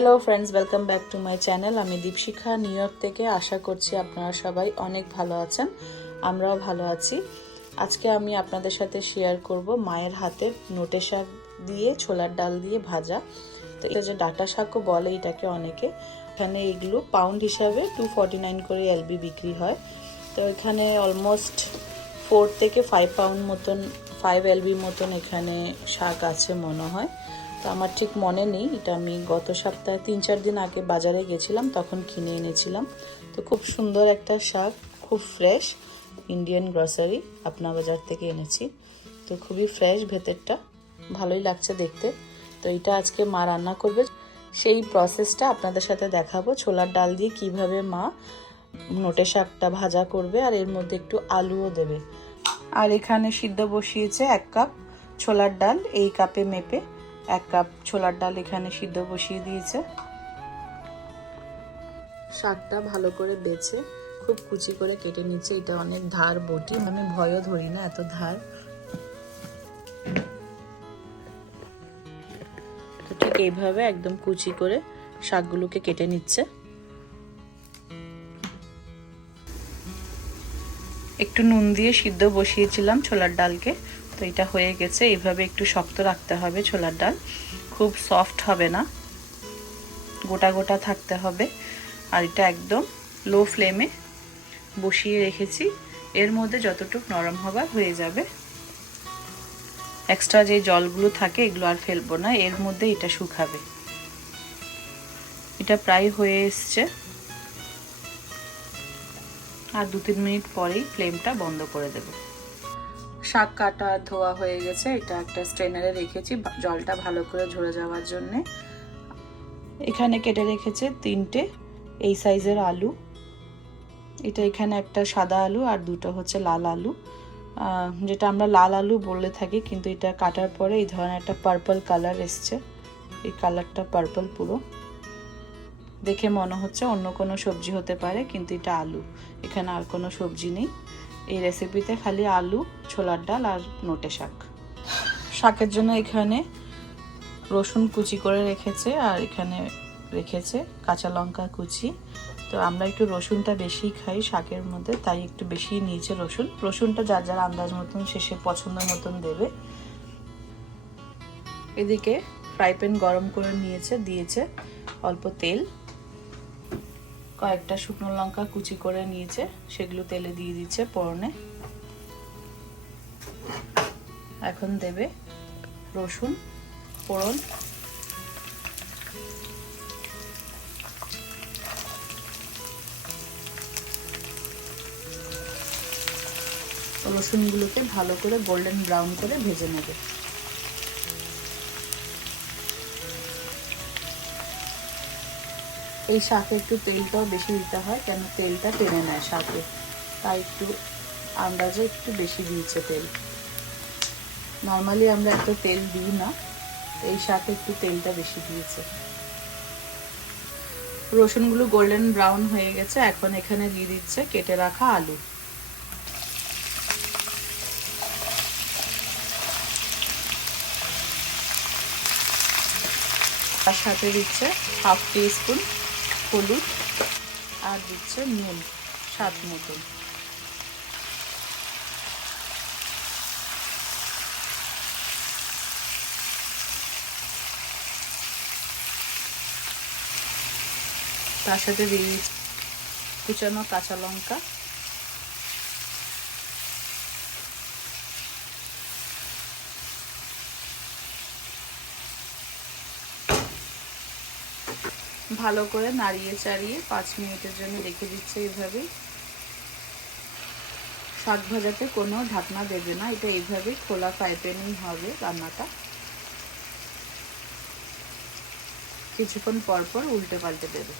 Hello friends, welcome back to my channel. আমি দীপশিখা, new York থেকে। আশা করছি আপনারা সবাই অনেক ভালো আছেন, আমরাও ভালো আছি। আজকে আমি আপনাদের সাথে শেয়ার করব মায়ের হাতের নোটে শাক দিয়ে ছোলার ডাল দিয়ে ভাজা। তো এটা যে ডাটা শাকও বলে এটাকে অনেকে। এখানে এগুলো পাউন্ড হিসাবে 249 করে এলবি বিক্রি হয়। তো এখানে অলমোস্ট 4 থেকে 5 পাউন্ড মতন 5 এলবি মতন এখানে শাক আছে মনে হয়। তো আমার ঠিক মনে নেই, এটা আমি গত সপ্তাহে 3-4 দিন আগে বাজারে গেছিলাম, তখন কিনে এনেছিলাম। তো খুব সুন্দর একটা শাক, খুব ফ্রেশ, ইন্ডিয়ান গ্রসারি আপনা বাজার থেকে এনেছি। তো খুবই ফ্রেশ, ভেতরটা ভালোই লাগছে দেখতে। তো এটা আজকে মা রান্না করবে, সেই প্রসেসটা আপনাদের সাথে দেখাবো। ছোলার ডাল দিয়ে কিভাবে মা নোটে শাকটা ভাজা করবে, আর এর মধ্যে একটু আলুও দেবে। আর এখানে সিদ্ধ বসিয়েছে 1 কাপ ছোলার ডাল, এই কাপে মেপে 1 কাপ ছোলার ডাল এখানে সিদ্ধ বসিয়ে দিয়েছে। শাকটা ভালো করে বেছে খুব কুচি করে কেটে নিচ্ছে। এটা অনেক ধার বটি, আমি ভয়ও ধরি না এত ধার। তো ঠিক এইভাবে একদম কুচি করে শাকগুলোকে কেটে নিচ্ছে। একটু নুন দিয়ে সিদ্ধ বসিয়েছিলাম ছোলার ডালকে, তো এটা হয়ে গেছে। এইভাবে একটু শক্ত রাখতে হবে ছোলার ডাল, খুব সফট হবে না, গোটা গোটা থাকতে হবে। আর এটা একদম লো ফ্লেমে বসিয়ে রেখেছি। এর মধ্যে যতটুকু নরম হবার হয়ে যাবে। এক্সট্রা যে জলগুলো থাকে এগুলো আর ফেলবো না, এর মধ্যে এটা শুকাবে। এটা প্রায় হয়ে এসছে, আর 2-3 মিনিট পরেই ফ্লেমটা বন্ধ করে দেব। শাক কাটা ধোয়া হয়ে গেছে, এটা একটা স্ট্রেনারে রেখেছি জলটা ভালো করে ঝরে যাওয়ার জন্যে। এখানে কেটে রেখেছে 3টে এই সাইজের আলু। এটা এখানে একটা সাদা আলু আর 2টো হচ্ছে লাল আলু, যেটা আমরা লাল আলু বলে থাকি, কিন্তু এটা কাটার পরে এই ধরনের একটা পার্পল কালার এসছে। এই কালারটা পার্পল পুরো, দেখে মনে হচ্ছে অন্য কোনো সবজি হতে পারে, কিন্তু এটা আলু, এখানে আর কোনো সবজি নেই। এই রেসিপিতে খালি আলু, ছোলার ডাল আর নোটে শাক। শাকের জন্য এখানে রসুন কুচি করে রেখেছে, আর এখানে রেখেছে কাঁচা লঙ্কা কুচি। তো আমরা একটু রসুনটা বেশি খাই শাকের মধ্যে, তাই একটু বেশি নিয়েছে রসুনটা যার যার আন্দাজ মতন শেষে পছন্দ মতন দেবে। এদিকে ফ্রাই প্যান গরম করে দিয়েছে অল্প তেল, কয়েকটা শুকনো লঙ্কা কুচি করে নিয়েছে, সেগুলো তেলে দিয়ে দিচ্ছে ফোড়নে। এখন দেবে রসুন ফোড়ন, রসুনগুলোকে ভালো করে গোল্ডেন ব্রাউন করে ভেজে নেবে। এই শাকে একটু তেলটাও বেশি দিতে হয়, কেন তেলটা টেনে নেয় শাকে, তাই একটু আন্দাজে একটু বেশি দিয়েছে তেল। নর্মালি আমরা এত তেল দিই না, এই শাকে একটু তেলটা বেশি দিয়েছে। রসুনগুলো গোল্ডেন ব্রাউন হয়ে গেছে, এখন এখানে দিয়ে দিচ্ছে কেটে রাখা আলু। তার সাথে দিচ্ছে হাফ টিস্পুন হলুদ, আর দিচ্ছে নুন স্বাদ মতন। তার সাথে দিয়ে দিচ্ছি কুচানো কাঁচা লঙ্কা, ভালো করে নাড়িয়ে চাড়িয়ে 5 মিনিটের জন্য রেখে দিচ্ছে। এইভাবেই শাক ভাজাতে কোনো ঢাকনা দেবে না, এটা এইভাবেই খোলা ফ্রাই প্যানেই হবে রান্নাটা। কিছুক্ষণ পর পর উল্টে পাল্টে দেবে।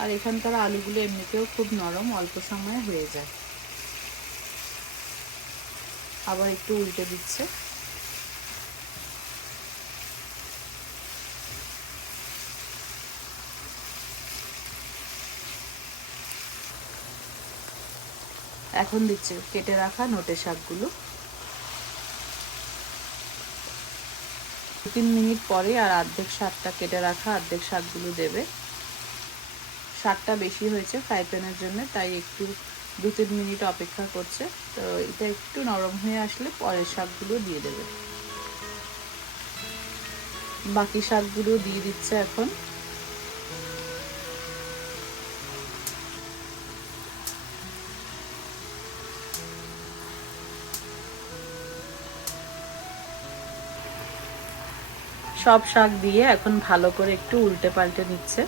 আর এখানকার আলুগুলো এমনিতেও খুব নরম, অল্প সময়ে হয়ে যায়। আবার একটু উল্টে দিচ্ছে। এখন দিচ্ছে কেটে রাখা নোটে শাকগুলো, 2-3 মিনিট পরে আর অর্ধেক শাকটা কেটে রাখা অর্ধেক শাকগুলো দেবে। শাকটা বেশি হয়েছে ফ্রাই প্যানের জন্য, তাই একটু 2-3 মিনিট অপেক্ষা করছে। তো এটা একটু নরম হয়ে আসলে পরের শাকগুলো দিয়ে দেবে। বাকি শাকগুলো দিয়ে দিচ্ছে এখন। সব শাক দিয়ে এখন ভালো করে একটু উল্টে পাল্টে নিচ্ছে।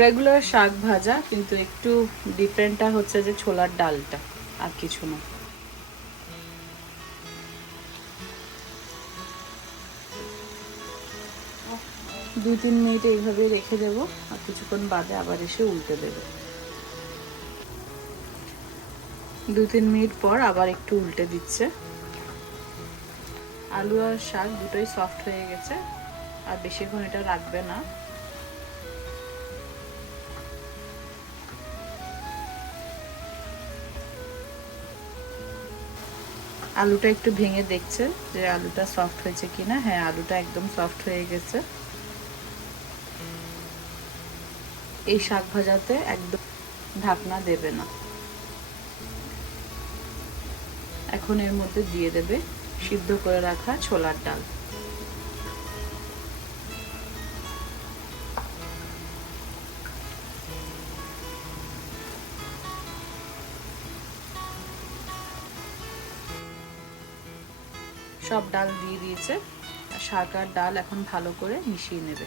রেগুলার শাক ভাজা, কিন্তু একটু ডিফারেন্টটা হচ্ছে যে ছোলার ডালটা, আর কিছু না। দুই 3 মিনিট এইভাবে রেখে দেবো, আর কিছুক্ষণ বাদে আবার এসে উল্টে দেবো। 2-3 মিনিট পর আবার একটু উল্টে দিচ্ছে। আলু আর শাক দুটোই সফট হয়ে গেছে, আর বেশিক্ষণ এটা রাখবে না। আলুটা একটু ভেঙে দেখছে যে আলুটা সফট হয়েছে কিনা। হ্যাঁ, আলুটা একদম সফট হয়ে গেছে। এই শাক ভাজাতে একদম ঢাকনা দেবে না। এখন এর মধ্যে দিয়ে দেবে সিদ্ধ করে রাখা ছোলার ডাল। সব ডাল দিয়ে দিয়েছে। শাক আর ডাল এখন ভালো করে মিশিয়ে নেবে।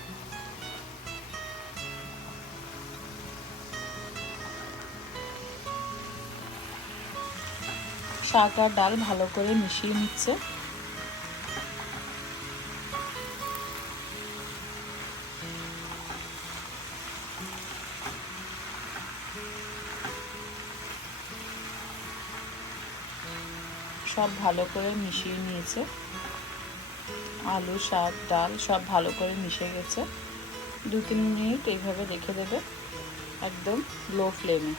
শাক আর ডাল ভালো করে মিশিয়ে নিচ্ছে। সব ভালো করে মিশিয়ে নিয়েছে। আলু, শাক, ডাল সব ভালো করে মিশে গেছে। 2-3 মিনিট এইভাবে রেখে দেবে একদম লো ফ্লেমে।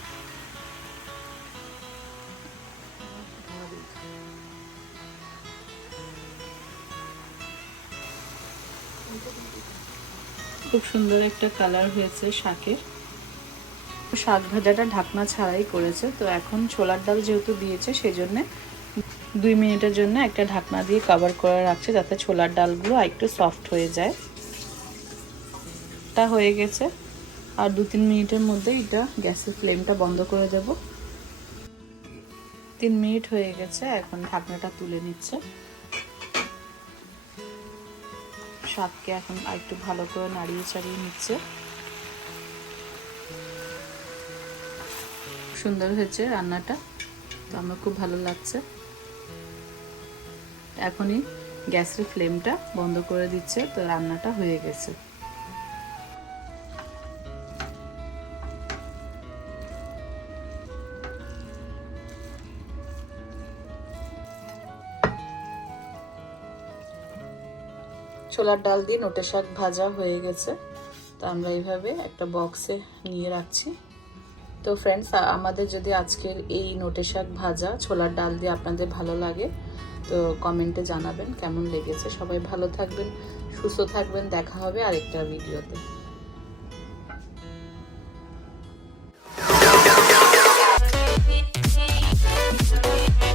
খুব সুন্দর একটা কালার হয়েছে শাকের। শাক ভাজাটা ঢাকনা ছাড়াই করেছে। তো এখন ছোলার ডাল যেহেতু দিয়েছে, সেজন্য 2 মিনিটের জন্য একটা ঢাকনা দিয়ে কভার করে রাখছে, যাতে ছোলার ডালগুলো একটু সফট হয়ে যায়। এটা হয়ে গেছে। আর 2-3 মিনিটের মধ্যে এটা গ্যাসের ফ্লেমটা বন্ধ করে দেব। 3 মিনিট হয়ে গেছে, এখন ঢাকনাটা তুলে নিচ্ছে। শাককে এখন একটু ভালো করে নাড়িয়ে চাড়িয়ে নিচ্ছে। সুন্দর হয়েছে রান্নাটা, তো আমার খুব ভালো লাগছে। এখনই গ্যাসের ফ্লেমটা বন্ধ করে দিচ্ছে। তো রান্নাটা হয়ে গেছে। ছোলার ডাল দিয়ে নোটে শাক ভাজা হয়ে গেছে। তো আমরা এইভাবে একটা বক্সে নিয়ে রাখছি। তো ফ্রেন্ডস, আমাদের যদি আজকের এই নোটে শাক ভাজা ছোলার ডাল দিয়ে আপনাদের ভালো লাগে, তো কমেন্টে জানাবেন কেমন লেগেছে। সবাই ভালো থাকবেন, সুস্থ থাকবেন। দেখা হবে আরেকটা ভিডিওতে।